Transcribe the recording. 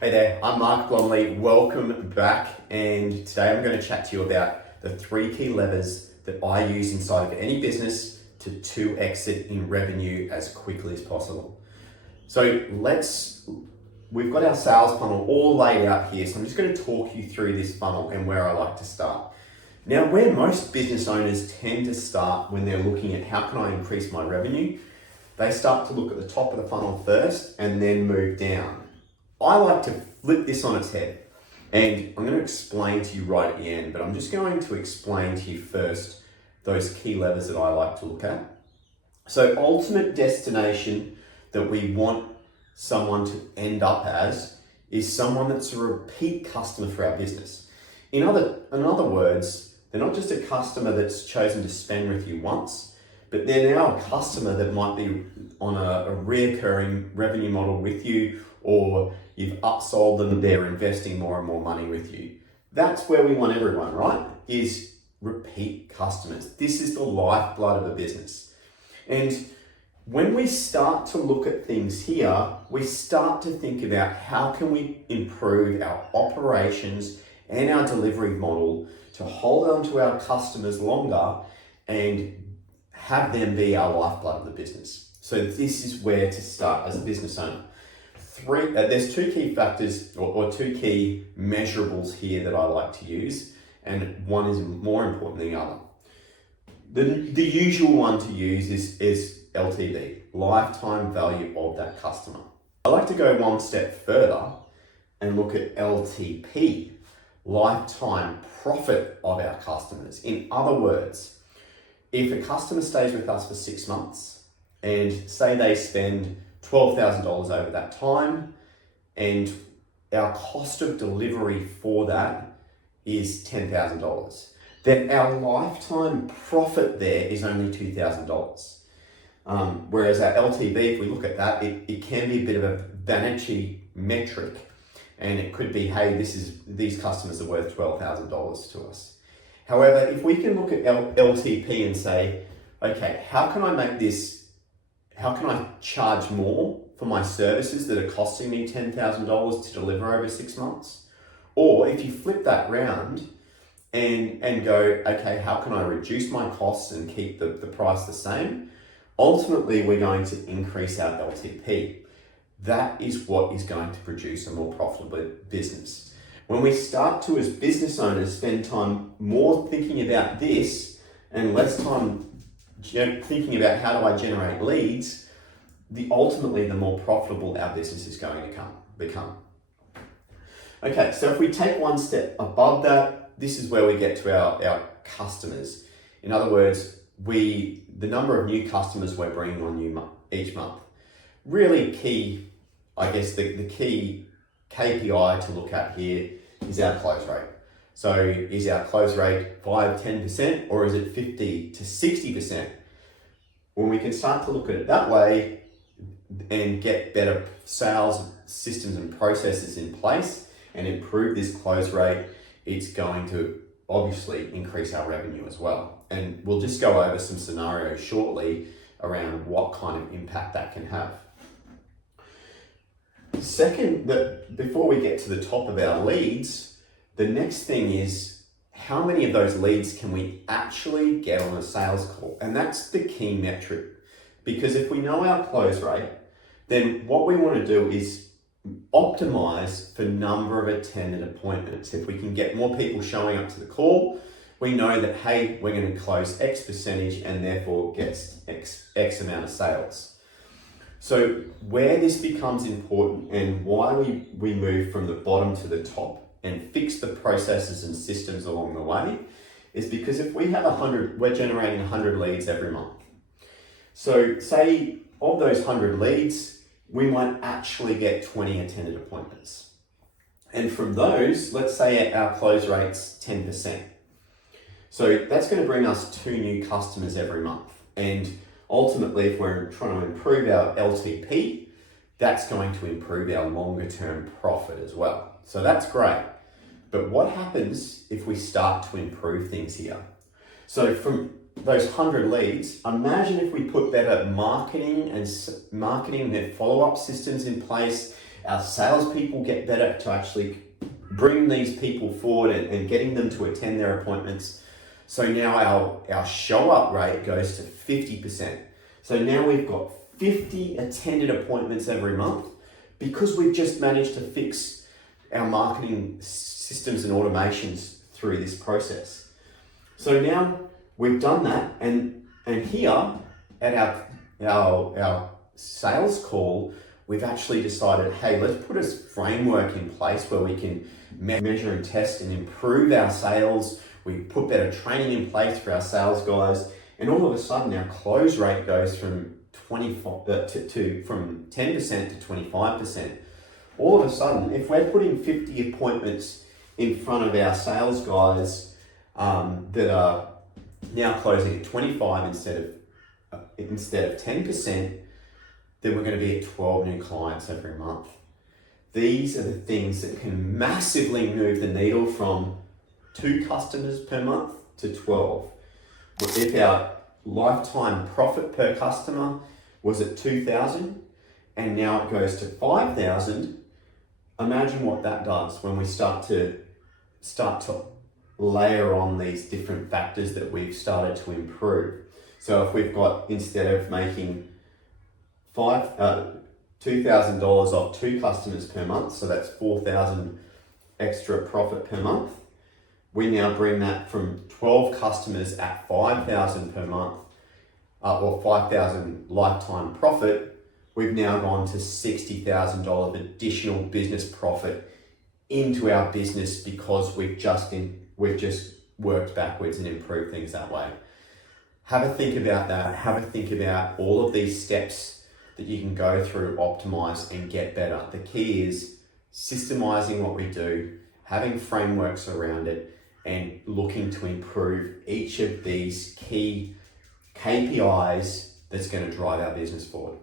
Hey there, I'm Mark Blomley. Welcome back, and today I'm going to chat to you about the 3 key levers that I use inside of any business to exit in revenue as quickly as possible. So we've got our sales funnel all laid out here, so I'm just going to talk you through this funnel and where I like to start. Now, where most business owners tend to start when they're looking at how can I increase my revenue, they start to look at the top of the funnel first and then move down. I like to flip this on its head, and I'm going to explain to you right at the end, but I'm just going to explain to you first those key levers that I like to look at. So ultimate destination that we want someone to end up as is someone that's a repeat customer for our business. In other words, they're not just a customer that's chosen to spend with you once, but they're now a customer that might be on a reoccurring revenue model with you, or you've upsold them, they're investing more and more money with you. That's where we want everyone, right? Is repeat customers. This is the lifeblood of a business. And when we start to look at things here, we start to think about how can we improve our operations and our delivery model to hold on to our customers longer and have them be our lifeblood of the business. So this is where to start as a business owner. There's 2 key factors or 2 key measurables here that I like to use, and one is more important than the other. The usual one to use is LTV, lifetime value of that customer. I like to go one step further and look at LTP, lifetime profit of our customers. In other words, if a customer stays with us for 6 months and say they spend $12,000 over that time, and our cost of delivery for that is $10,000, then our lifetime profit there is only $2,000. Whereas our LTV, if we look at that, it can be a bit of a vanity metric, and it could be, hey, these customers are worth $12,000 to us. However, if we can look at LTP and say, okay, how can I charge more for my services that are costing me $10,000 to deliver over 6 months? Or if you flip that round and go, okay, how can I reduce my costs and keep the price the same? Ultimately, we're going to increase our LTP. That is what is going to produce a more profitable business. When we start to, as business owners, spend time more thinking about this and less time thinking about how do I generate leads, ultimately the more profitable our business is going to become. Okay, so if we take one step above that, this is where we get to our customers. In other words, the number of new customers we're bringing on each month. Really key, I guess the key KPI to look at here is our close rate. So is our close rate 5-10%, or is it 50 to 60%? When we can start to look at it that way and get better sales systems and processes in place and improve this close rate, it's going to obviously increase our revenue as well. And we'll just go over some scenarios shortly around what kind of impact that can have. Second, before we get to the top of our leads, the next thing is how many of those leads can we actually get on a sales call? And that's the key metric, because if we know our close rate, then what we want to do is optimize for number of attended appointments. If we can get more people showing up to the call, we know that, hey, we're going to close X percentage and therefore get X amount of sales. So where this becomes important and why we move from the bottom to the top and fix the processes and systems along the way is because if we have we're generating 100 leads every month. So say of those 100 leads, we might actually get 20 attended appointments. And from those, let's say our close rate's 10%. So that's going to bring us 2 new customers every month. And ultimately, if we're trying to improve our LTP, that's going to improve our longer term profit as well. So that's great. But what happens if we start to improve things here? So from those 100 leads, imagine if we put better marketing and follow-up systems in place, our salespeople get better to actually bring these people forward and getting them to attend their appointments. So now our show up rate goes to 50%. So now we've got 50 attended appointments every month because we've just managed to fix our marketing systems and automations through this process. So now we've done that, and here at our sales call, we've actually decided, hey, let's put a framework in place where we can measure and test and improve our sales. We put better training in place for our sales guys, and all of a sudden our close rate goes from 10% to 25%. All of a sudden, if we're putting 50 appointments in front of our sales guys that are now closing at 25 instead of 10%, then we're going to be at 12 new clients every month. These are the things that can massively move the needle from 2 customers per month to 12. If our lifetime profit per customer was at 2,000 and now it goes to 5,000, imagine what that does when we start to layer on these different factors that we've started to improve. So if we've got, instead of making $2,000 off 2 customers per month, so that's 4,000 extra profit per month, we now bring that from 12 customers at 5,000 per month, or 5,000 lifetime profit. We've now gone to $60,000 of additional business profit into our business because we've just worked backwards and improved things that way. Have a think about that. Have a think about all of these steps that you can go through, optimize, and get better. The key is systemizing what we do, having frameworks around it, and looking to improve each of these key KPIs that's going to drive our business forward.